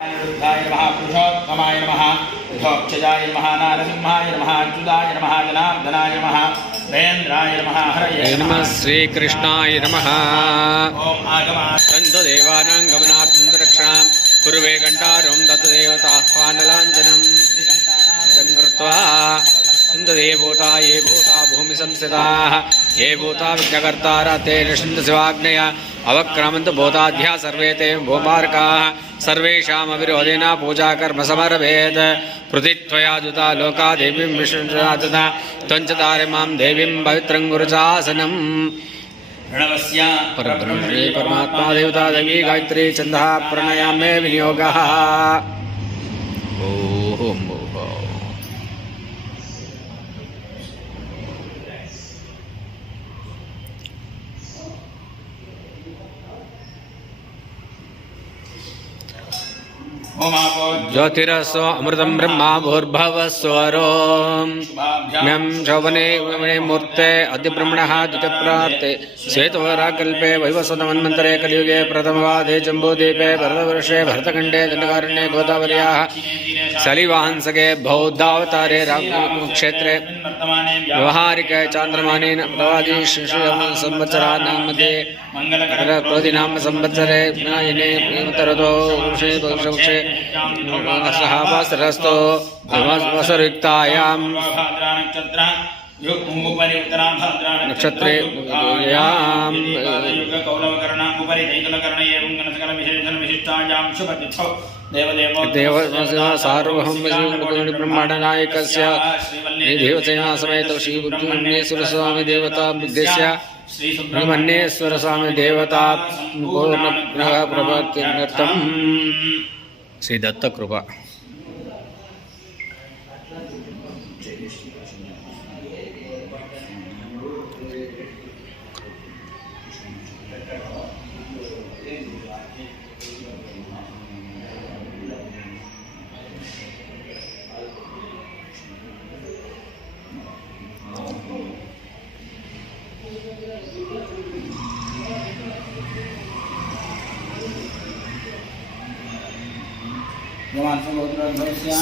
रुद्राय नमः पुरुषोत्तमाय नमः यथोक्षजाय नमः नारसिंहाय नमः अच्युताय नमः जनार्दनाय नमः वेन्द्राय नमः हरये नमः श्रीकृष्णाय नमः। ओम देवानां गमनार्थरक्षां पूर्वे घण्टारं दत्तदेवताह्वानलाञ्छनं कृत्वा देवभूता ये भूता भूमि संस्थिताः ये भूता विघ्नकर्तारः ते शिवाग्नय अवक्रामन्तु भूताद्या सर्वे ते भूमार्काः सर्वेषामविरोधेन पूजा कर्म समर्वेत् पृथित्वया जुता लोका देवीं विष्णुजातता त्वञ्चतारिमां देवीं पवित्रं गुरुचासनम् परब्रह्म श्री परमात्मा देवता देवी गायत्री छन्दः प्रणयामे विनियोगः। ओम ज्योतिरस्व अमृतं ब्रह्मा भूर्भुवस्वरो म्यं शोभने मूर्ते अद्य ब्रह्मणः द्वितीयप्राप्ते श्वेतवराकल्पे वैवस्वतमन्वन्तरे कलियुगे प्रथमवादे जम्बूद्वीपे भरतवर्षे भरतखण्डे दण्डकारण्ये गोदावर्याः सलिवांसके बौद्धावतारे रामक्षेत्रे व्यवहारिके चान्द्रमाने प्रवादी संवत्सराणां मध्ये क्रोधिनाम संवत्सरे विनायने उत्तरतो वृषे पक्षे सहवासरस्तो वसरुक्तायां नक्षत्रे ब्रह्मांडनायकस्य देवसेना समेत श्री बुद्धेश्वरस्वामी देवता बुद्धस्य श्रीमन्नेश्वर स्वामी देवता प्रवर्तिनर्थं श्री दत्त कृपा।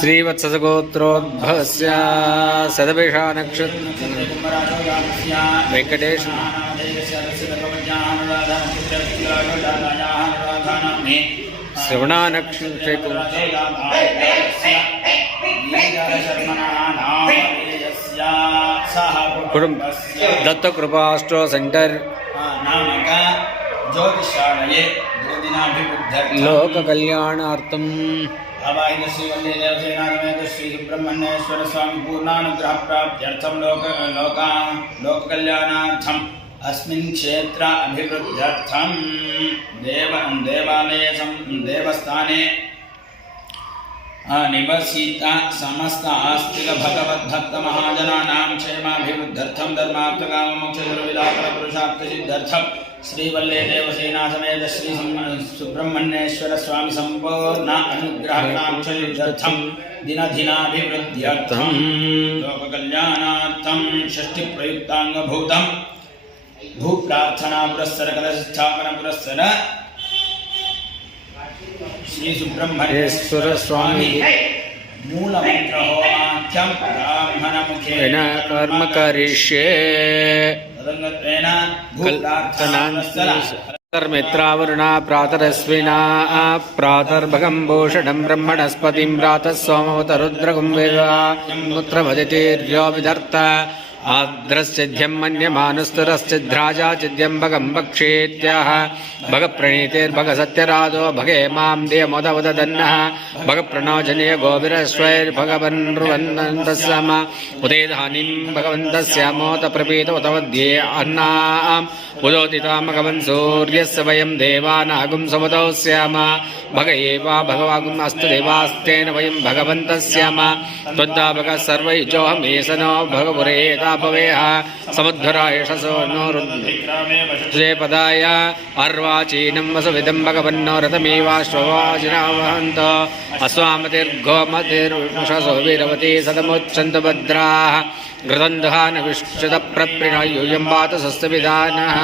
श्रीवत्सगोत्रोद्भवस्य सदभिषा नक्षत्र वेंकटेश श्रवणा नक्षत्र दत्त कृपा अस्ट्रो सेंटर लोक कल्याणार्थम श्री वल्ली देवसेना समेत श्री सुब्रह्मण्येश्वर स्वामी पूर्णानुग्रह प्राप्त्यर्थम लोक कल्याणार्थम अस्मिन् क्षेत्र अभिवृद्ध्यर्थम देवालय देवस्थाने निवसिता समस्त आस्तिक भगवद्भक्त महाजनानां क्षेमाभिवृद्ध्यर्थम धर्मार्थकाममोक्षविदाकर पुरुषार्थ सिद्ध्यर्थम श्री वल्ले देवसेना समेत श्री सुब्रह्मण्येश्वर स्वामी संपूर्ण अनुग्रहकांक्षर्थम दिनदिनाभिवृद्ध्यर्थम लोक कल्याणार्थम षष्ठी प्रयुक्तांगभूतम भू प्रार्थना पुरस्सर कलश स्थापना पुरस्सर श्री सुब्रह्मण्येश्वर स्वामी मूल मंत्र होमाख्यम ब्राह्मण मुखेन कर्म करिष्ये मित्रावरुणा प्रातरस्विना प्रातर्भगं भूषणं ब्रह्मणस्पतिं प्रातः सोमवत रुद्रगुं वेदामुत्रमदितिर्यो विधर्त आद्रश्चिद्यं मन्यमानुस्तुरश्चिद्राजाचिद्यं भगं भक्षेत्याह भगप्रणीतिर्भगसत्यराजो भगे मां देयमुदवदन्नः भगप्रणोजनीय गोविरश्वैर्भगवन्रुवन्नन्दस्यम उदेधानीं भगवन्तस्य मोतप्रपीतवतवद्ये अन्नाम् उदोदितां भगवन् सूर्यस्य वयं देवानागुं समुदौ स्याम भग एवा भगवागुम् अस्तु देवास्तेन वयं भगवन्तः स्याम त्वद्दा भगः सर्वैजोऽहमेसनो भगपुरेता पवेह समुद्धरा यशसो नो रुद्रे पदाय अर्वाचीनं वसुविदं भगवन्नो रथमेवाश्ववाजिनावहन्त अस्वामतिर्गोमतिर्षसो वीरवती सदमुच्छन्त भद्राः घृतन्धहान विश्चितप्रप्रिण यूयं पात सस्तविधानः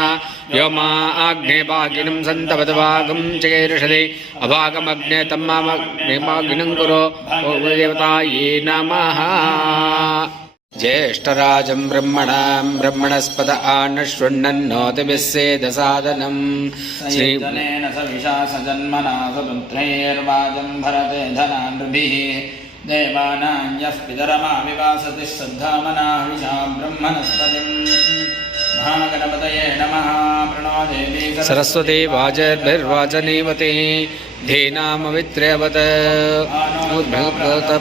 व्योमा आग्ने भागिनं सन्तवद्भागं चेर्षति अभागमग्ने तम्मामग्निं कुरु देवतायै नमः ज्येष्ठराजं ब्रह्मणां ब्रह्मणस्पत आनशृण्वन्नोतिभिस्सेदसादनं श्रीधनेन सविशा सजन्मना स्वपुत्रैर्वाजं भरते धनानृभिः देवानां पितरमाविवासति श्रद्धामना हविषा ब्रह्मणस्पतिं महागणपतये नमः प्रणो देवी सरस्वती वाजर्भिर्वाचनीवती धीनामवित्र्यवत्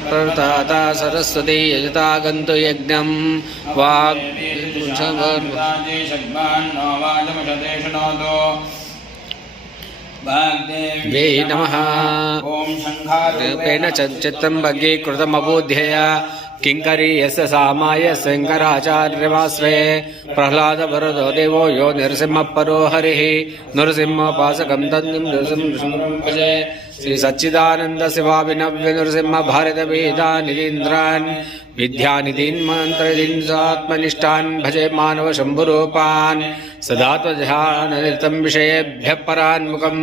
प्रवृता सरस्वती यजता गन्तु यज्ञं वाग् वे नमः रूपेण चित्तं भगीकृतमबोध्यय किङ्करी यस्य सामाय शङ्कराचार्यमाश्रये प्रह्लादभरतो देवो यो नृसिंहपरो हरिः नृसिंहोपासकं तन्निं नृसिंहभजे श्री सच्चिदानंद शिवाभिनव्य नृसिंह भारत वेदानिधीन्द्रान् विद्यानिधीन् मंत्रनिष्ठान् भजे मानव शंभुरूपान् सदा ध्याननिरतं विषयेभ्यः परान्मुखं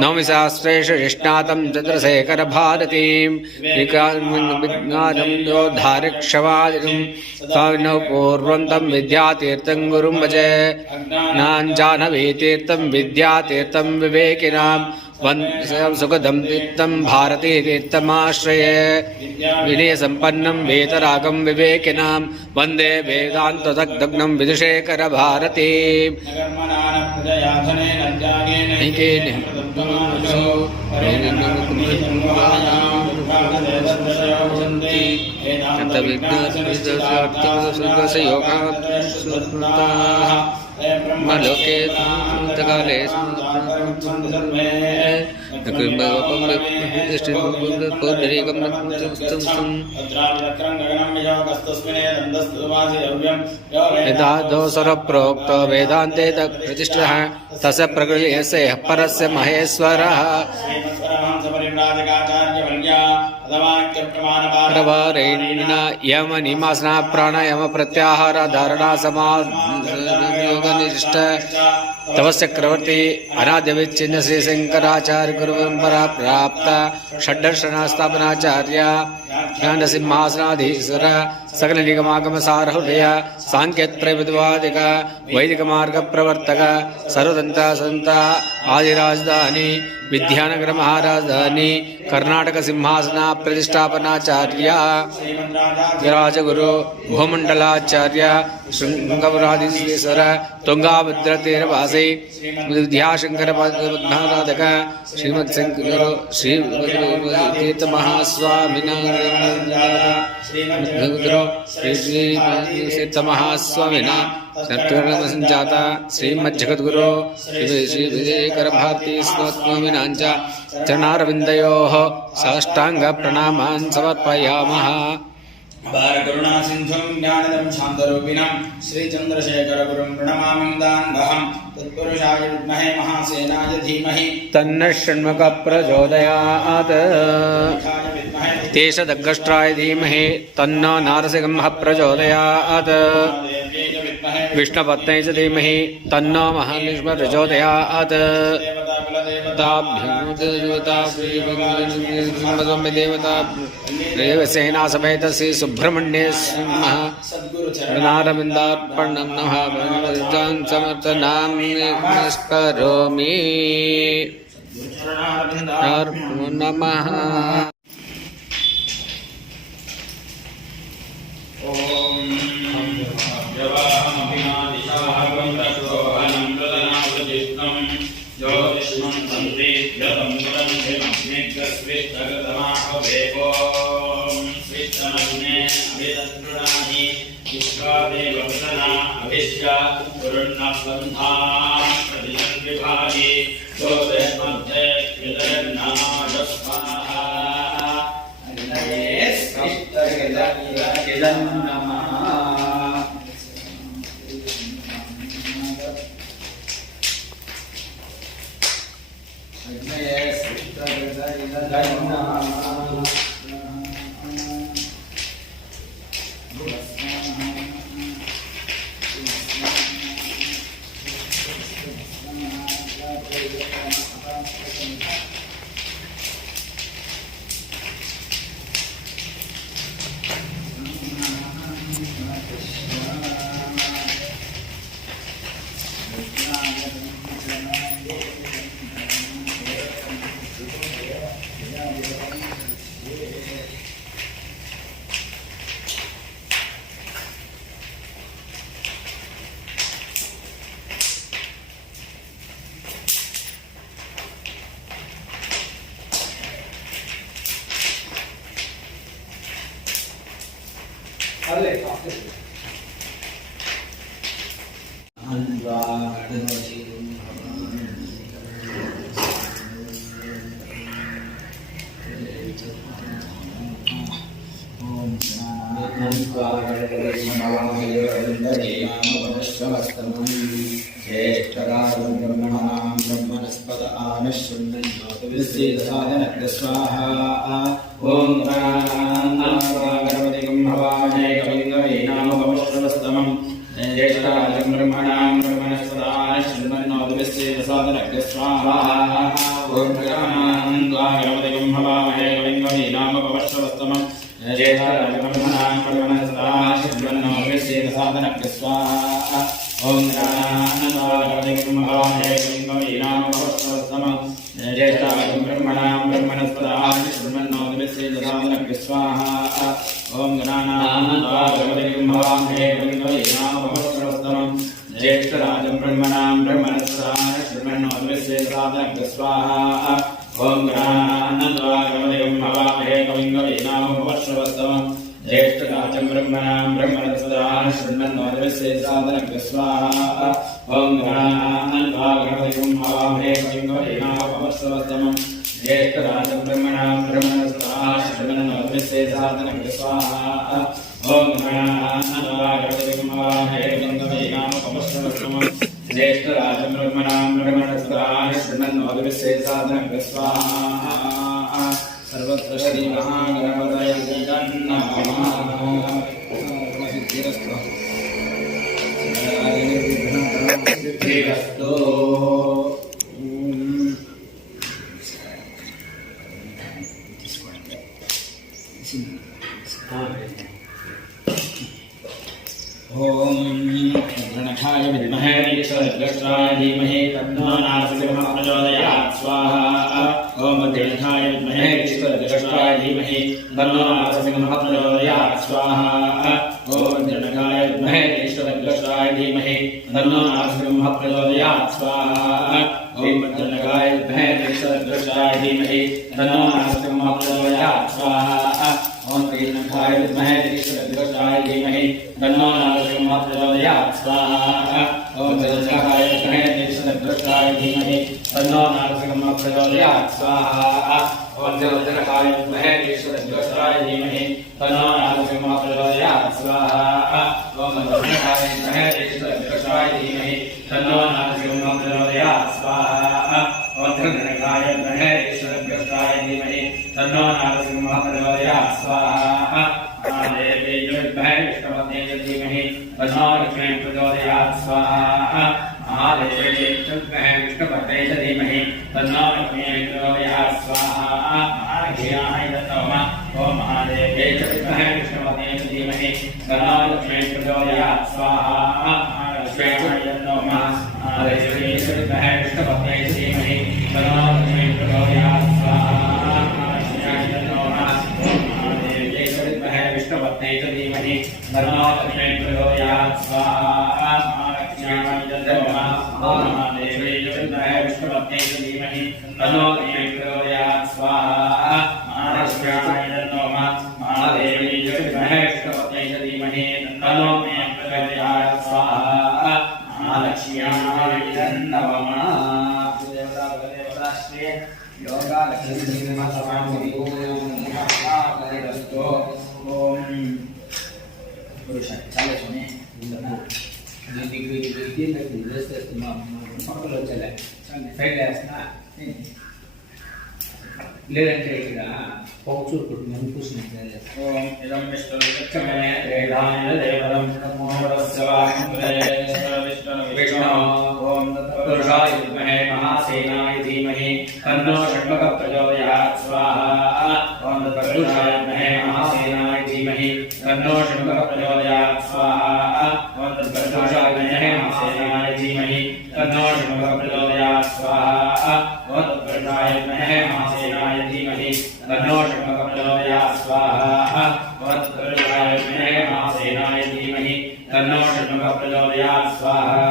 नौमि सहस्रेश निष्णातं चन्द्रशेखर भारतीं विज्ञानं योद्धारिक्षवादिनं ताविनौ पूर्वं तं विद्यातीर्थं गुरुं भजे नाञ्जाह्नवीतीर्थं विद्यातीर्थं विवेकिनां सुखदं तीर्थं भारती तीर्थमाश्रये विनयसम्पन्नं वेतरागं विवेकिनां वन्दे वेदान्तदग्धं विदुषेखर भारती लोके काले वेदादोसर प्रोक्त वेदान्ते प्रतिष्ठितः तस्य प्रकृति यस्य परस्य महेश्वरः यम निमासना प्राणायाम प्रत्याहार धारणा समायोग तपस्य चक्रवर्ती अनाद्यविच्छिन्न श्री शंकराचार्य गुरु परंपरा प्राप्त षड्दर्शना स्थापनाचार्य ज्ञान सिंहासनाधीश्वर सकल निगमागम सारहृदय सांख्यत्रय विद्वादिक वैदिक मार्ग प्रवर्तक सर्वतंत्र संत आदि राजधानी विद्यानगर महाराजधानी कर्नाटक सिंहासना प्रतिष्ठापनाचार्य राजगुरु भूमंडलाचार्य शृंगपुराधीश्वर तुंगाभद्रतीरवासी विद्याशंकर पद्मनाथक श्रीमद श्री तीर्थ महास्वामिना श्री तीर्थ महास्वामिना संजाता श्रीमज्जगद्गुरो श्री विजयकर भारती स्वामिनांच चरणारविन्दयोः साष्टांग प्रणामान् समर्पयामः। करुणा सिंधुं ज्ञानदं शान्तरूपिणं श्री चंद्रशेखर गुरुं प्रणमामि मुदान्वहं तत्पुरुषाय विद्महे महासेनाय धीमहि तन्नः षण्मुख प्रचोदयात् तेषदग्रष्ट्राय धीमहि तन्नो नारसिंहः प्रचोदयात् विष्णुपत्न्यै च धीमहि तन्नो महालक्ष्मी प्रचोदयात् देवसेना समेत श्री सुब्रह्मण्य नारविन्दार्पणं समर्थनामि करोमि नमः। ब्रह्मणस्पत आनश्वन्नोतविश्वेदसादनग्र स्वाहा ओम गणपतिगं भवामहे कविं कवीनामुपमश्रवस्तमं ज्येष्ठराजं ब्रह्मणां ब्रह्मणस्पत आनश्वन्नोतविश्वेदसादनग्र स्वाहा ओम गणपतिगं भवामहे कविं कवीनामुपमश्रवस्तमं ज्येष्ठराजं ब्रह्मणां ब्रह्मणस्पत आनश्वन्नोतविश्वेदसादनग्र स्वाहा ओम गणपतिगं भवामहे कविं कवीनामुपमश्रवस्तमं ज्येष्ठराजं ब्रह्मणां ब्रह्मणस्पत आनश्वन्नोतविश्वेदसादनग्र स्वाहा ओम गणपतिगं भवामहे कविं कवीनामुपमश्रवस्तमं ज्येष्ठराजं ब्रह्मणां ब्रह्मणस्पत आनश्वन्नोतविश्वेदसादनग्र स्वाहा ओम गणपतिगं भवामहे कविं कवीनामुपमश्रवस्तमं ज्येष्ठराजं ब्रह्मणां ब्रह्मणस्पत आनश्वन्नोतविश्वेदसादनग्र स्वाहा ओम गणपतिगं भवामहे कविं कवीनामुपमश्रवस्तमं ज्येष्ठराजं ब्रह्मणां ब्रह्मणस्पत आनश्वन्नोतविश्वेदसादनग्र स्वाहा ओम गणपतिगं भवामहे कविं कवीनामुपमश्रवस्तमं ज्येष्ठराजं ब्रह्मणां ब्रह्मणस्पत आनश्वन्नोतविश्वेदसादनग्र स्वाहा सर्वत्र श्री महागणपतये नमः सिद्धिरस्तु ओम गणेशाय विद्महे ईश्वरद्रष्टाय धीमहि तन्नो नारसिंहः प्रचोदयात् स्वाहा ओम गणेशाय विद्महे ईश्वरद्रष्टाय धीमहि तन्नो नारसिंहः प्रचोदयात् स्वाहा ओम गणेशाय विद्महे ईश्वरद्रष्टाय धीमहि तन्नो नारसिंहः प्रचोदयात् स्वाहा ओम गणेशाय विद्महे ईश्वरद्रष्टाय धीमहि तन्नो नारसिंहः प्रचोदयात् स्वाहा ओम गणेशाय विद्महे ईश्वरद्रष्टाय धीमहि तन्नो नारसिंहः प्रचोदयात् स्वाहा ओम गणेशाय विद्महे ईश्वरद्रष्टाय धीमहि तन्नो नारसिंहः प्रचोदयात् स्वाहा ओम गणेशाय विद्महे ईश्वरद्रष्टाय धीमहि तन्नो नारसिंहः प्रचोदयात् स्वाहा ओम गणेशाय विद्महे ईश्वरद्रष्टाय धीमहि तन्नो नारसिंहः प्रचोदयात् स्वाहा ओम गणेशाय विद्महे ईश्वरद्रष्टाय धीमहि तन्नो नारसिंहः प्रचोदयात् स्वाहा महादेवी विद्महे विष्णुपत्न्यै धीमहि तन्नो लक्ष्मी प्रचोदयात् स्वाहा महादेवी विद्महे विष्णुपत्न्यै धीमहि तन्नो लक्ष्मी प्रचोदयात् स्वाहा महाघ्याय नमः ओम महादेवी विद्महे विष्णुपत्न्यै धीमहि तन्नो लक्ष्मी प्रचोदयात् स्वाहा महालक्ष्म्यै नमः महादेवी विद्महे विष्णुपत्न्यै धीमहि तन्नो लक्ष्मी प्रचोदयात् स्वाहा महालक्ष्म्यै नमः विष्णुपत्न्यै धीमहि तन्नो लक्ष्मी प्रचोदयात् स्वाहा महालक्ष्म्यै नमः महादेवी विद्महे विष्णुपत्न्यै धीमहि तन्नो लक्ष्मी प्रचोदयात् स्वाहा महालक्ष्म्यै नमः महादेवी विद्महे विष्णुपत्न्यै धीमहि तन्नो लक्ष्मी प्रचोदयात् स्वाहा महालक्ष्म्यै नमः योगा लक्ष्मी नमः स्वामी ओम पुरुष चले सुने डिग्री डिग्री तक व्यवस्थित मापलो चले चले फैल असना లేదంటే ఇక్కడ పౌచూరు కొట్టి నన్ను కూర్చున్నట్టు ఓం ఇదం విష్ణుర్విచ్చమే వేదాయ దేవరం విష్ణు ఓం తత్పురుషాయ విద్మహే మహాసేనాయ ధీమహి తన్నో షణ్ముఖ ప్రచోదయాత్ స్వాహా ఓం తత్పురుషాయ విద్మహే మహాసేనాయ ధీమహి తన్నో షణ్ముఖ ప్రచోదయాత్ స్వాహా ఓం తత్పురుషాయ విద్మహే మహాసేనాయ ధీమహి తన్నో షణ్ముఖ ప్రచోదయాత్ స్వాహా ఓం తత్పురుషాయ విద్మహే మహాసేనాయ ధీమహి तन्नो षण्मुख प्रचोदयात् स्वाहा ओम तत्पुरुषाय विद्महे महासेनाय धीमहि तन्नो षण्मुख प्रचोदयात् स्वाहा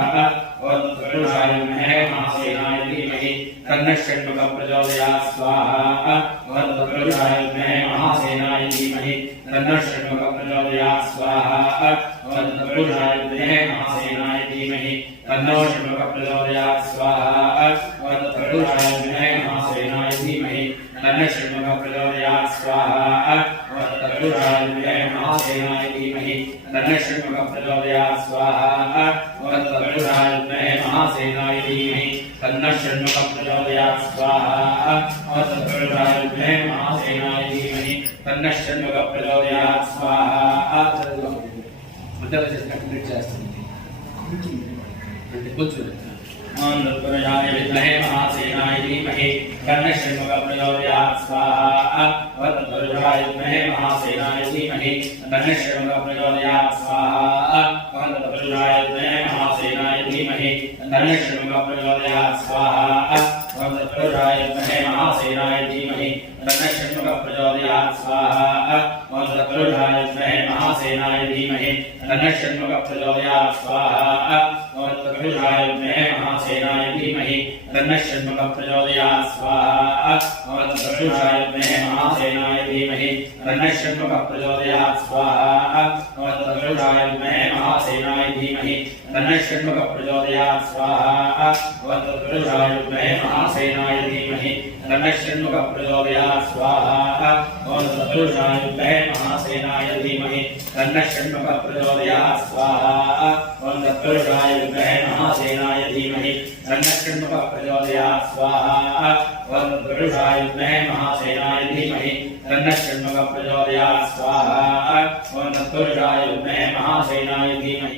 ओम तत्पुरुषाय विद्महे महासेनाय धीमहि तन्नः षण्मुख प्रचोदयात् स्वाहा ओम तत्पुरुषाय विद्महे महासेनाय धीमहि तन्नः षण्मुख प्रचोदयात् स्वाहा ओम तत्पुरुषाय विद्महे महासेनाय धीमहि तन्नो षण्मुख प्रचोदयात् स्वाहा ओम तत्पुरुषाय विद्महे महासेनाय धीमहि तन्नः षण्मुख प्रचोदयात् स्वाहा ओम तत्पुरुषाय विद्महे महासेनाय धीमहि तन्नः षण्मुख प्रचोदयात् स्वाहा ओम तत्पुरुषाय विद्महे महासेनाय धीमहि तन्नः षण्मुख प्रचोदयात् स्वाहा ओम तत्पुरुषाय विद्महे महासेनाय धीमहि तन्नः षण्मुख प्रचोदयात् स्वाहा ఉద్యోగం చేసి కంప్లీట్ చేస్తుంది అంటే కూర్చోలేదు ओम तत्पुरुषाय विद्महे महासेनाय धीमहि तन्नः षण्मुख प्रचोदयात् स्वाहा ओम तत्पुरुषाय विद्महे महासेनाय धीमहि तन्नः षण्मुख प्रचोदयात् स्वाहा ओम तत्पुरुषाय विद्महे महासेनाय धीमहि तन्नः षण्मुख प्रचोदयात् स्वाहा ओम तत्पुरुषाय विद्महे महासेनाय धीमहि तन्नः षण्मुख प्रचोदयात् स्वाहा ओम तत्पुरुषाय विद्महे महासेनाय धीमहि तन्नः षण्मुख प्रचोदयात् स्वाहा ओम तत्पुरुषाय विद्महे महासेनाय धीमहि तन्नः षण्मुख प्रचोदयात् स्वाहा ओम तत्पुरुषाय विद्महे महासेनाय धीमहि तन्नः षण्मुख प्रचोदयात् स्वाहा ओम तत्पुरुषाय विद्महे महासेनाय धीमहि तन्नः षण्मुख प्रचोदयात् स्वाहा ओम तत्पुरुषाय विद्महे महासेनाय धीमहि तन्नः षण्मुख प्रचोदयात् स्वाहा ओम तत्पुरुषाय विद्महे महासेनाय धीमहि तन्नः षण्मुख प्रचोदयात् स्वाहा ओम तत्पुरुषाय विद्महे महासेनाय धीमहि तन्नः षण्मुख प्रचोदयात् स्वाहा ओम तत्पुरुषाय विद्महे महासेनाय धीमहि तन्नः षण्मुख प्रचोदयात् स्वाहा ओम तत्पुरुषाय विद्महे महासेनाय धीमहि